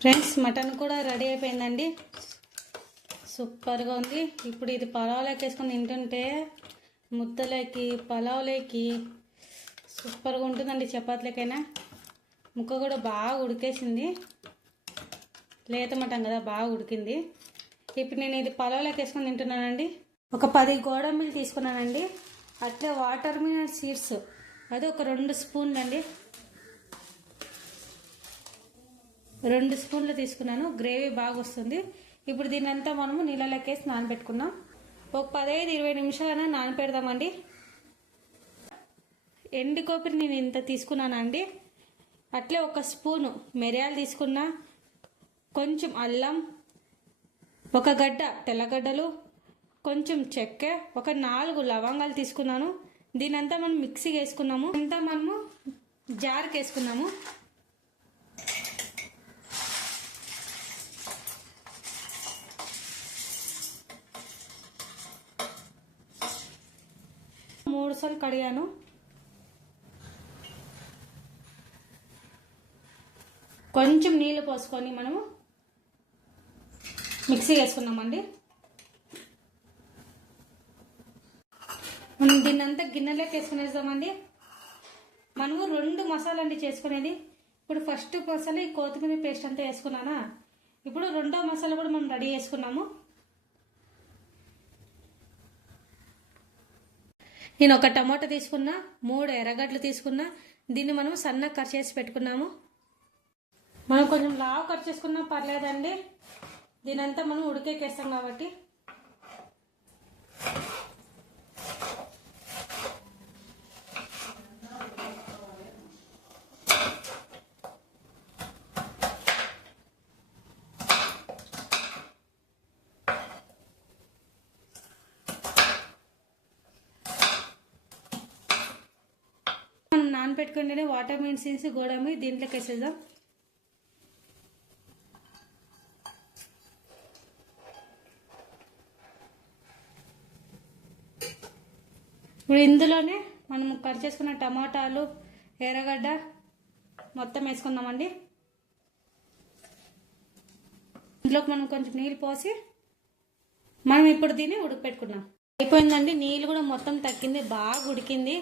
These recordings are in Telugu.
ఫ్రెండ్స్ మటన్ కూడా రెడీ అయిపోయిందండి. సూపర్గా ఉంది. ఇప్పుడు ఇది పలావులోకి వేసుకొని తింటుంటే ముద్దలోకి పలావులోకి సూపర్గా ఉంటుందండి. చపాతీలకైనా ముక్క కూడా బాగా ఉడికేసింది. లేత మటన్ కదా బాగా ఉడికింది. ఇప్పుడు నేను ఇది పలావులోకి వేసుకొని తింటున్నానండి. ఒక 10 గోడంబిలు తీసుకున్నానండి. అట్లే వాటర్ మిలన్ సీడ్స్ అది ఒక 2 స్పూన్లు అండి. 2 స్పూన్లు తీసుకున్నాను. గ్రేవీ బాగా వస్తుంది. ఇప్పుడు దీనంతా మనము నీళ్ళలోకి వేసి నానబెట్టుకున్నాం. ఒక 15-20 నిమిషాలైనా నానపెడదామండి. ఎండు కొబ్బరి నేను ఇంత తీసుకున్నానండి. అట్లే ఒక స్పూను మిరియాలు తీసుకున్నా, కొంచెం అల్లం, ఒక గడ్డ తెల్లగడ్డలు, కొంచెం చెక్క, ఒక 4 లవంగాలు తీసుకున్నాను. దీనంతా మనం మిక్సీకి వేసుకున్నాము. అంతా మనము జార్కి వేసుకున్నాము. మూడు సార్లు కడిగాను. కొంచెం నీళ్ళు పోసుకొని మనము మిక్సీ వేసుకున్నామండి. మనం దీన్నంతా గిన్నెలోకి వేసుకునేద్దామండి. మనము 2 మసాలా అండి చేసుకునేది. ఇప్పుడు ఫస్ట్ మసాలా ఈ కొత్తిమీర పేస్ట్ అంతా వేసుకున్నానా. ఇప్పుడు రెండో మసాలా కూడా మనం రెడీ చేసుకున్నాము. నేను ఒక టమాటా తీసుకున్నా, 3 ఎర్రగడ్డలు తీసుకున్నా. దీన్ని మనం సన్నగా కట్ చేసి పెట్టుకున్నాము. మనం కొంచెం లావు కట్ చేసుకున్నా పర్లేదండి. దీనంతా మనం ఉడికేకేస్తాం కాబట్టి. మనం నానబెట్టుకుంటేనే వాటర్ మిలన్ సీడ్స్ గోడమి దీంట్లోకి వేసేద్దాం. ఇప్పుడు ఇందులోనే మనం కట్ చేసుకున్న టమాటాలు, ఎర్రగడ్డ మొత్తం వేసుకుందామండి. ఇందులోకి మనం కొంచెం నీళ్ళు పోసి మనం ఇప్పుడు దీన్ని ఉడకపెట్టుకున్నాం. అయిపోయిందండి. నీళ్ళు కూడా మొత్తం తగ్గింది, బాగా ఉడికింది.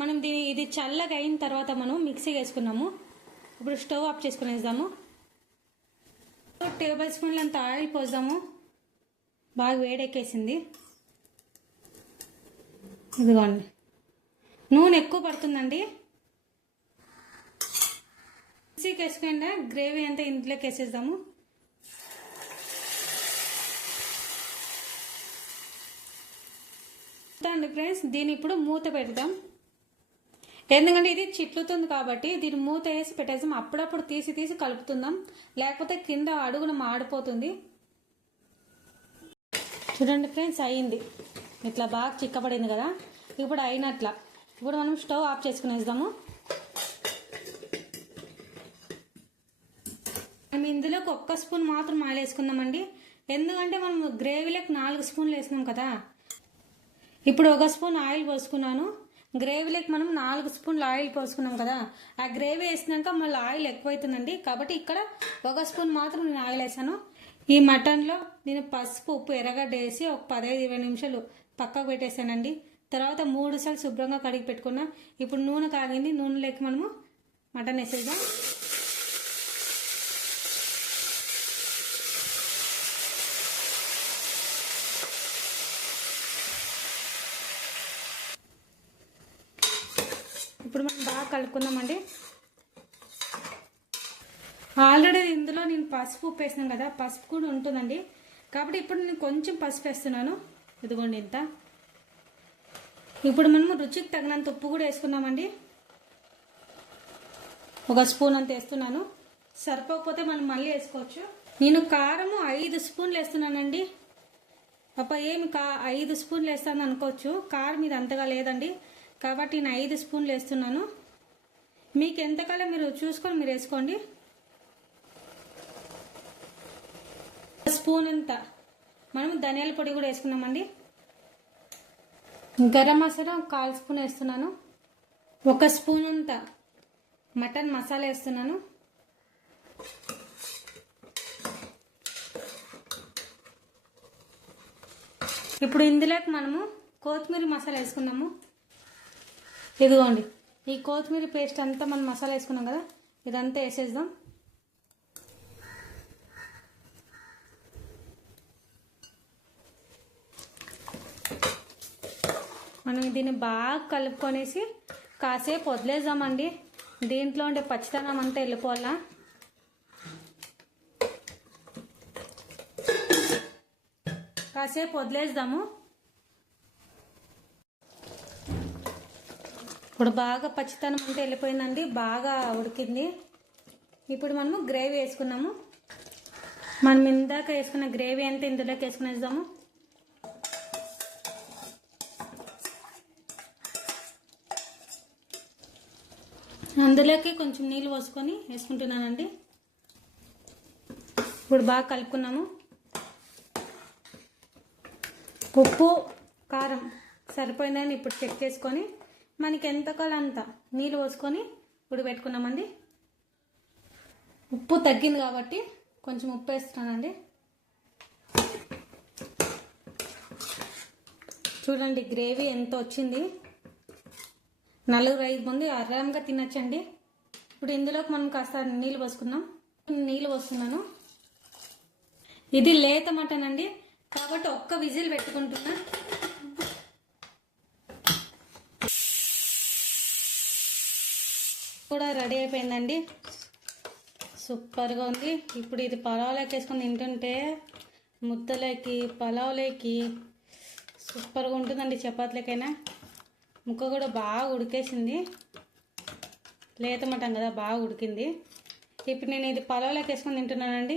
మనం ఇది చల్లగా అయిన తర్వాత మనం మిక్సీ వేసుకున్నాము. ఇప్పుడు స్టవ్ ఆఫ్ చేసుకునేద్దాము. 2 టేబుల్ స్పూన్లు అంత ఆయిల్ పోద్దాము. బాగా వేడెక్కేసింది. ఇదిగోండి, నూనె ఎక్కువ పడుతుందండి. మిక్సీకి వేసుకుండా గ్రేవీ అంతా ఇంట్లోకి వేసేద్దాము. అండి ఫ్రెండ్స్, దీన్ని ఇప్పుడు మూత పెడదాం. ఎందుకంటే ఇది చిట్లుతుంది కాబట్టి దీన్ని మూత వేసి పెట్టేద్దాం. అప్పుడప్పుడు తీసి తీసి కలుపుతుందాం, లేకపోతే కింద అడుగున మాడిపోతుంది. చూడండి ఫ్రెండ్స్, అయ్యింది. ఇట్లా బాగా చిక్కబడింది కదా. ఇప్పుడు అయినట్లా. ఇప్పుడు మనం స్టవ్ ఆఫ్ చేసుకునేద్దాము. మనం ఇందులోకి 1 స్పూన్ మాత్రం ఆయిల్ వేసుకుందామండి. ఎందుకంటే మనం గ్రేవీలోకి 4 స్పూన్లు వేసినాం కదా. ఇప్పుడు 1 స్పూన్ ఆయిల్ పోసుకున్నాను. గ్రేవీలోకి మనం 4 స్పూన్లు ఆయిల్ పోసుకున్నాం కదా. ఆ గ్రేవీ వేసినాక మళ్ళీ ఆయిల్ ఎక్కువైతుందండి. కాబట్టి ఇక్కడ 1 స్పూన్ మాత్రం నేను ఆయిల్ వేసాను. ఈ మటన్లో నేను పసుపు, ఉప్పు, ఎర్రగడ్డ వేసి ఒక 15-20 నిమిషాలు పక్కకు పెట్టేసానండి. తర్వాత 3 సార్లు శుభ్రంగా కడిగి పెట్టుకున్నా. ఇప్పుడు నూనె కాగింది. నూనెలోకి మనము మటన్ వేసేద్దాం. ఇప్పుడు మనం బాగా కలుపుకుందామండి. ఆల్రెడీ ఇందులో నేను పసుపు ఉప్పు వేసినాను కదా, పసుపు కూడా ఉంటుందండి. కాబట్టి ఇప్పుడు నేను కొంచెం పసుపు వేస్తున్నాను. ఇదిగోండి ఇంత. ఇప్పుడు మనము రుచికి తగినంత ఉప్పు కూడా వేసుకున్నామండి. 1 స్పూన్ అంత వేస్తున్నాను. సరిపోకపోతే మనం మళ్ళీ వేసుకోవచ్చు. నేను కారము 5 స్పూన్లు వేస్తున్నానండి. పాప ఏమి 5 స్పూన్లు వేస్తాను అనుకోవచ్చు. కారం ఇది అంతగా లేదండి, కాబట్టి నేను 5 స్పూన్లు వేస్తున్నాను. మీకు ఎంతకాలం మీరు చూసుకొని మీరు వేసుకోండి. 1 స్పూన్ అంతా మనం ధనియాల పొడి కూడా వేసుకున్నామండి. గరం మసాలా 1/4 స్పూన్ వేస్తున్నాను. 1 స్పూన్ అంతా మటన్ మసాలా వేస్తున్నాను. ఇప్పుడు ఇందులోకి మనము కొత్తిమీర మసాలా వేసుకున్నాము. ఇదిగోండి, ఈ కొత్తిమీర పేస్ట్ అంతా మనం మసాలా వేసుకున్నాం కదా, ఇదంతా వేసేద్దాం. మనం దీన్ని బాగా కలుపుకొనేసి కాసేపు వదిలేద్దామండి. దీంట్లో ఉండే పచ్చితనం అంతా వెళ్ళిపోవాలా. కాసేపు వదిలేద్దాము. ఇప్పుడు బాగా పచ్చితనం అంతా వెళ్ళిపోయిందండి, బాగా ఉడికింది. ఇప్పుడు మనము గ్రేవీ వేసుకున్నాము. మనం ఇందాక వేసుకున్న గ్రేవీ అంతా ఇందులోకి వేసుకునేద్దాము. అందులోకి కొంచెం నీళ్ళు పోసుకొని వేసుకుంటున్నానండి. ఇప్పుడు బాగా కలుపుకున్నాము. ఉప్పు కారం సరిపోయిందని ఇప్పుడు చెక్ చేసుకొని మనకి ఎంత కాలం అంత నీళ్ళు పోసుకొని ఉడకబెట్టుకున్నామండి. ఉప్పు తగ్గింది కాబట్టి కొంచెం ఉప్పు వేస్తున్నానండి. చూడండి గ్రేవీ ఎంత వచ్చింది. 4-5 మంది ఆరాంగా తినచ్చండి. ఇప్పుడు ఇందులోకి మనం కాస్త నీళ్ళు పోసుకుందాం. నీళ్ళు పోస్తున్నాను. ఇది లేత మటన్ అండి కాబట్టి ఒక్క విజిల్ పెట్టుకుంటున్నా. కూడా రెడీ అయిపోయిందండి, సూపర్గా ఉంది. ఇప్పుడు ఇది పలావులోకి వేసుకొని తింటుంటే ముద్దలోకి పలావులోకి సూపర్గా ఉంటుందండి. చపాతీలకైనా. ముక్క కూడా బాగా ఉడికేసింది, లేత మటన్ కదా బాగా ఉడికింది. ఇప్పుడు నేను ఇది పలావులోకి వేసుకొని తింటున్నానండి.